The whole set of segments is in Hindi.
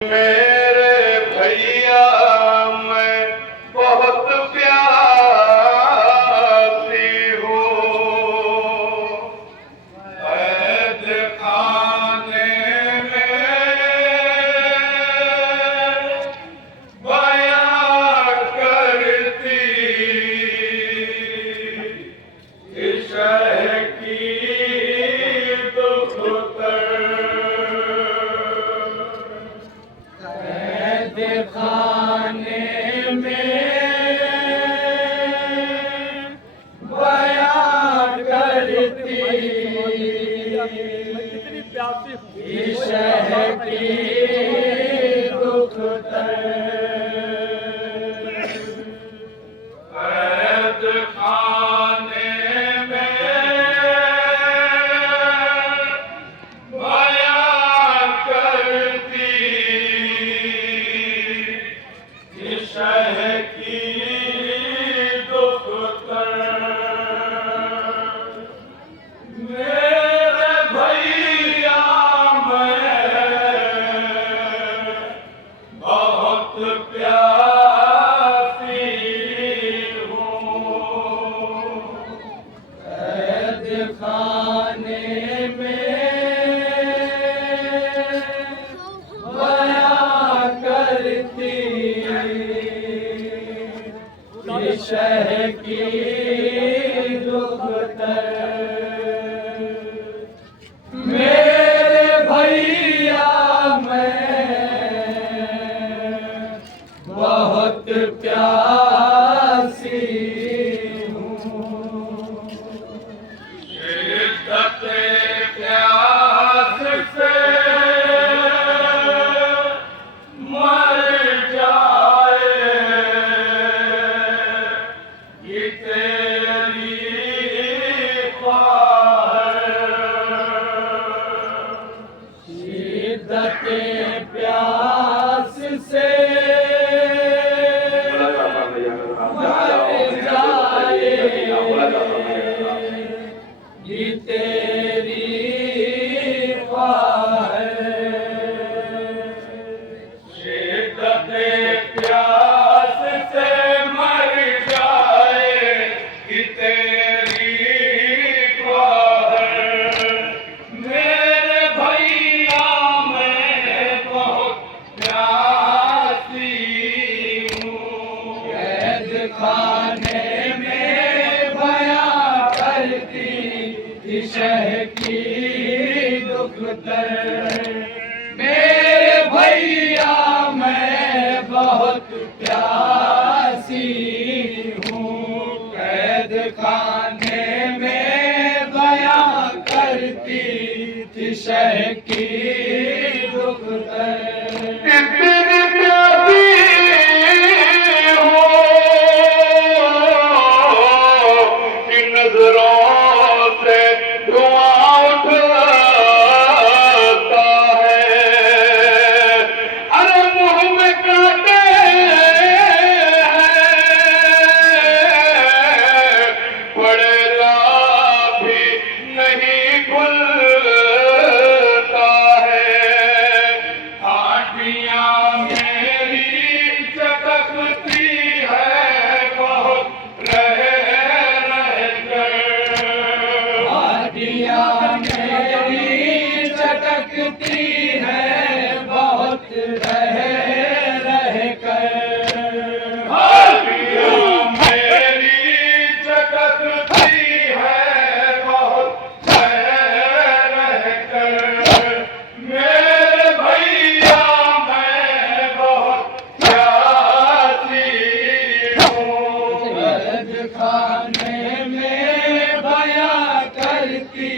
मेरे भैया मैं बहुत प्यासी हूँ, कैद खाने में बयां करती शह की दुख खाने में बयां करती शह की दुख कैद खाने में बयां करती शह की दुख मेरे भैया मैं बहुत प्यासी हूँ, कैद खाने में बयां करती शह की दुख मेरे भैया मैं बहुत प्यासी हूँ, शिद्दत प्यास से मर जाए ये तेरी शिद्दत प्यास से मर जाए ये तेरी शिद्दत प्यास से मर जाए कि तेरी मेरे भैया मैं बहुत प्यासी हूँ, कैद खाने में बयां करती शह की दुख मेरे भैया मैं बहुत प्यासी हूँ, कैद खाने में बयां करती शह की दुख इतनी प्यासी हो कि नजरों से धुआं उठता है, अरे मुंह में कांटे हैं, पड़ेगा भी नहीं खुलता है, आंटियां मेरी चटकती है बहुत रह कर, हड्डियां मेरी चटकती है बहुत रह कर, आंटियां मेरी चटकती है बहुत रह कर, मेरे भैया मैं बहुत प्यासी हूँ, कैद खाने में बयां करती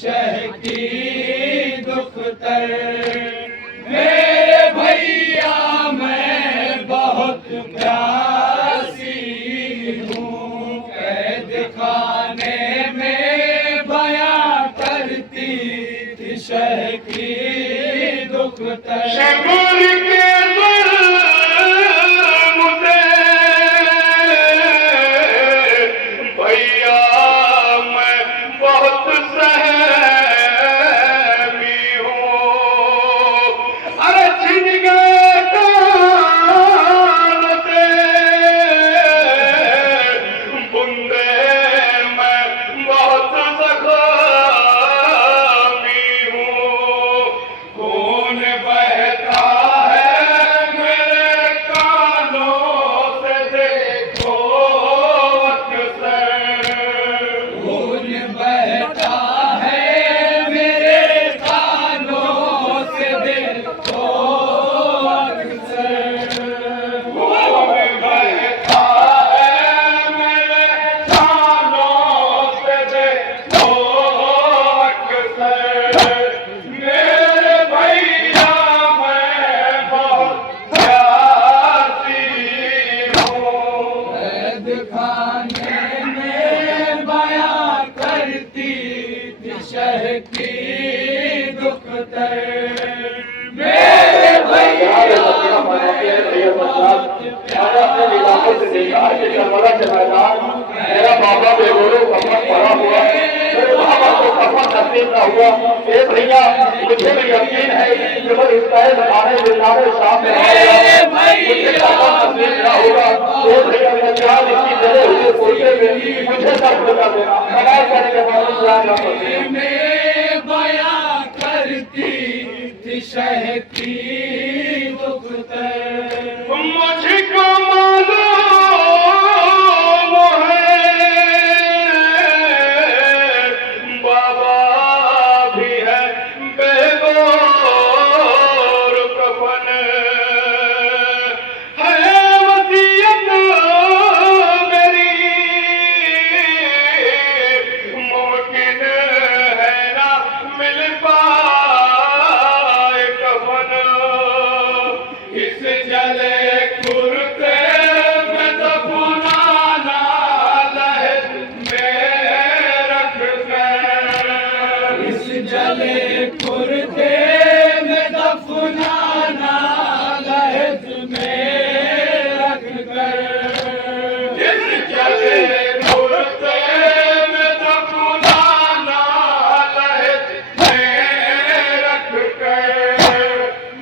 शह की दुख मेरे भैया मैं बहुत प्यासी हूँ, कैद खाने में बयां करती शह की दुख शगुन के मुझे भैया मैं बहुत सहमी हूँ, अरे मैंने अपने इलाकों से देखा है कि करबला के मैदान मेरा बाबा बेगोरो कफन पड़ा हुआ, मेरे बाबा को कफन नसीब न हुआ। ए भैया मुझे भी यकीन है कि वो इस तहत खाने बिलाने शाम में मुझे कफन नसीब न होगा। ए भैया मैं चार इसकी जले हुए पोते में मुझे सब बता देना, कमाल करने के बाद बयां करती थी शह की दुख मुझको मालूम है बाबा भी है बेगोर कफन है वसीयत मेरी मुमकिन है ना मिल पाए कफन इस जले कुर्ते में दफनाना लहद में रख कर इस जले कुर्ते में दफनाना लहद में रख कर इस जले कुर्ते में दफनाना लहद में रख कर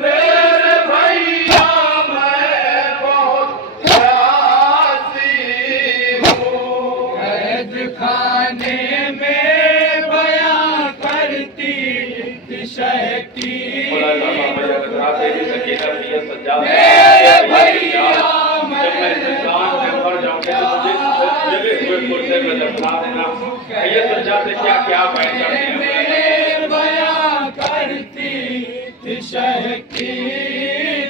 मेरे भैया मैं बहुत प्यासी हूँ। कैद खाने में बयां करती थी शह की मेरे भैया ये सज्जा से क्या क्या में बयां करती थी शह की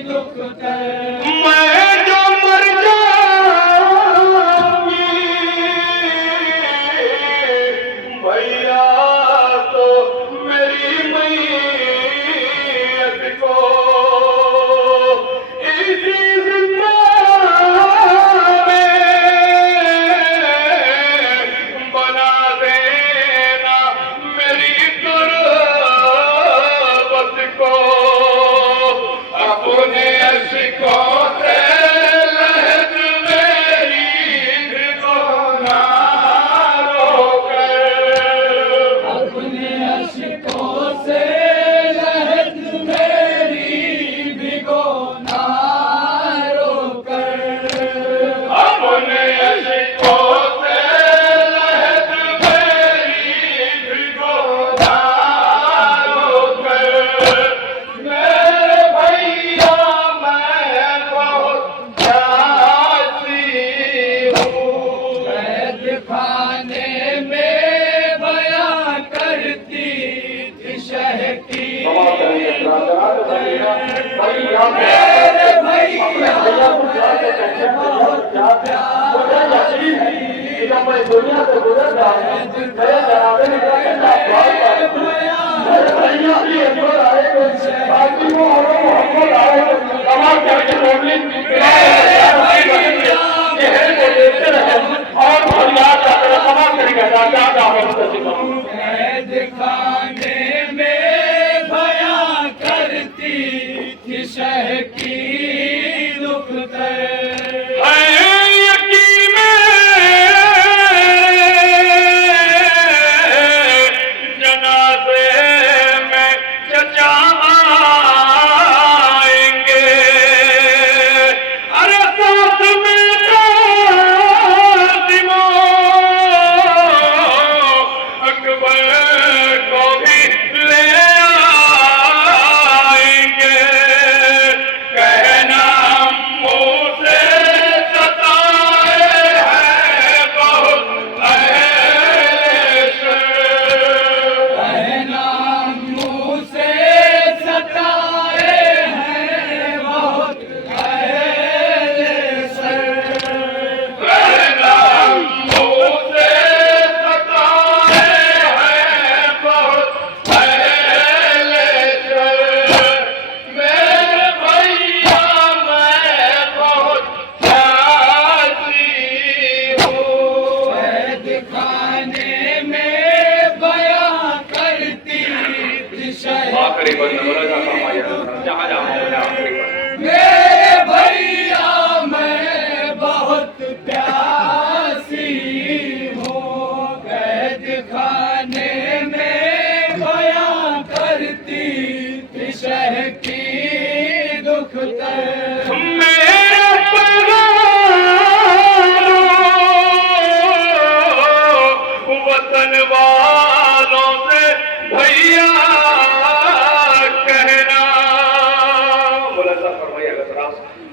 दुख मैं जो मर जाऊंगी भैया तो मेरी मैयत को इसी जिंदा में बना देना मेरी गुर्बत को अपने अशिकों से लहद मेरी भिगोना रोकर अपने अश्कों से लहद मेरी भिगोना रोकर अपने अशिकों से लहद मेरी भिगोना रोकर मेरे भैया मैं बहुत प्यासी हूँ। कैद खाने में बयां करती थी शह की मेरे भैया दुनिया से गुजर रहा हूँ मेरे जनाबे में कैद खाने में बयां करती थी शह की दुख जनाजे में चचा आएंगे अरे साथ में अकबर को भी ले आएंगे कह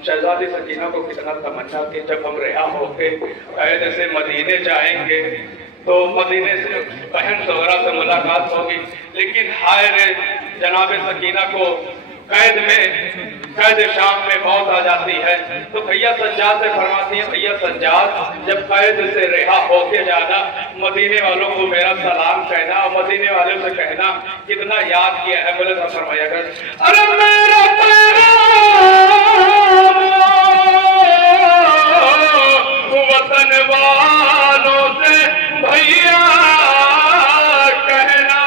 शहजादी सकीना को कितना तमन्ना कि जब हम रिहा होके कैद से मदीने जाएंगे तो मदीने से बहन ज़ोहरा से मुलाकात होगी, लेकिन हाय रे जनाब सकीना को कैद शाम में मौत आ जाती है। तो भैया सज्जाद से फरमाती है, भैया सज्जाद जब कैद से रिहा होके जाना, मदीने वालों को मेरा सलाम कहना और मदीने वालों से कहना कितना याद किया है। बोले तो फरमाया कर, अरे मेरा वतन वालों से भैया कहना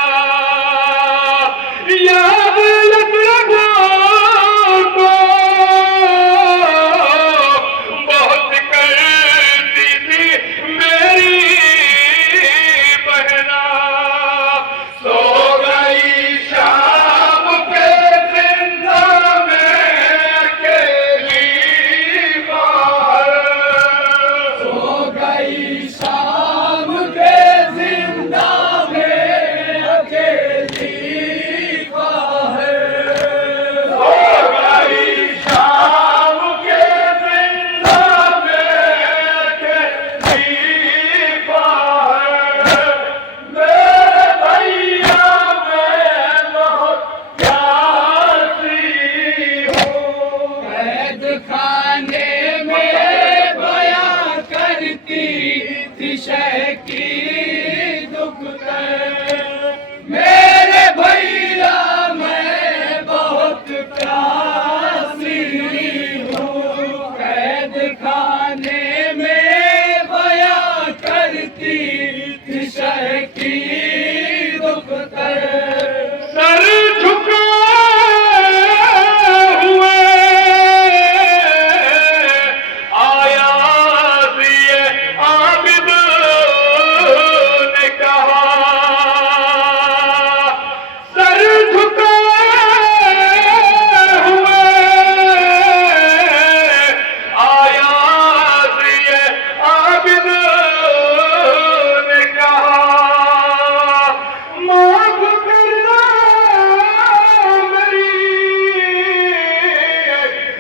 याद बहुत करती थी मेरी बहना। सो गई शाम के जिंदा में अकेली बाहर, सो गई शाम के जिंदा में अकेली बाहर, सो गई शाम के जिंदा में अकेली बाहर। मेरे भैया मैं बहुत प्यासी हूँ, कैद खाने में बयां करती थी शह की दुख दर्द। मेरे भैया मैं बहुत प्यासी हूँ, कैद खाने में बयां करती थी शह की दुख दर्द। सर झुकाए हुए आया दिए आबिद ने कहा, सर झुकाए हुए आया दिए आबिद ने कहा, माफ करना मेरी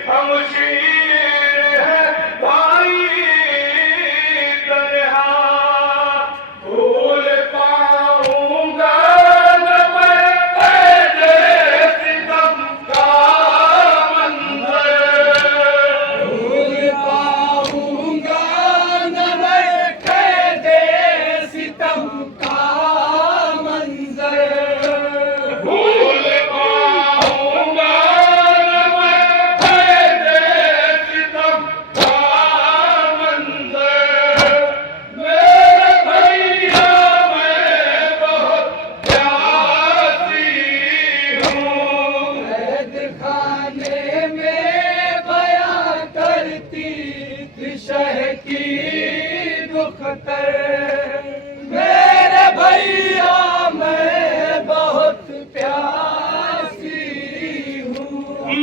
हमशीर है भाई तन्हा, भूल पाऊंगा न मैं तेरे सितम का मंजर, भूल पाऊंगा न मैं कैदे सितम का मंजर, भूल पाऊंगा न मैं तेरे सितम का मंजर। मेरे भैया मैं बहुत प्यासी हूँ, कैद खाने में बयां करती थी शह की दुख दर्द। मेरे भैया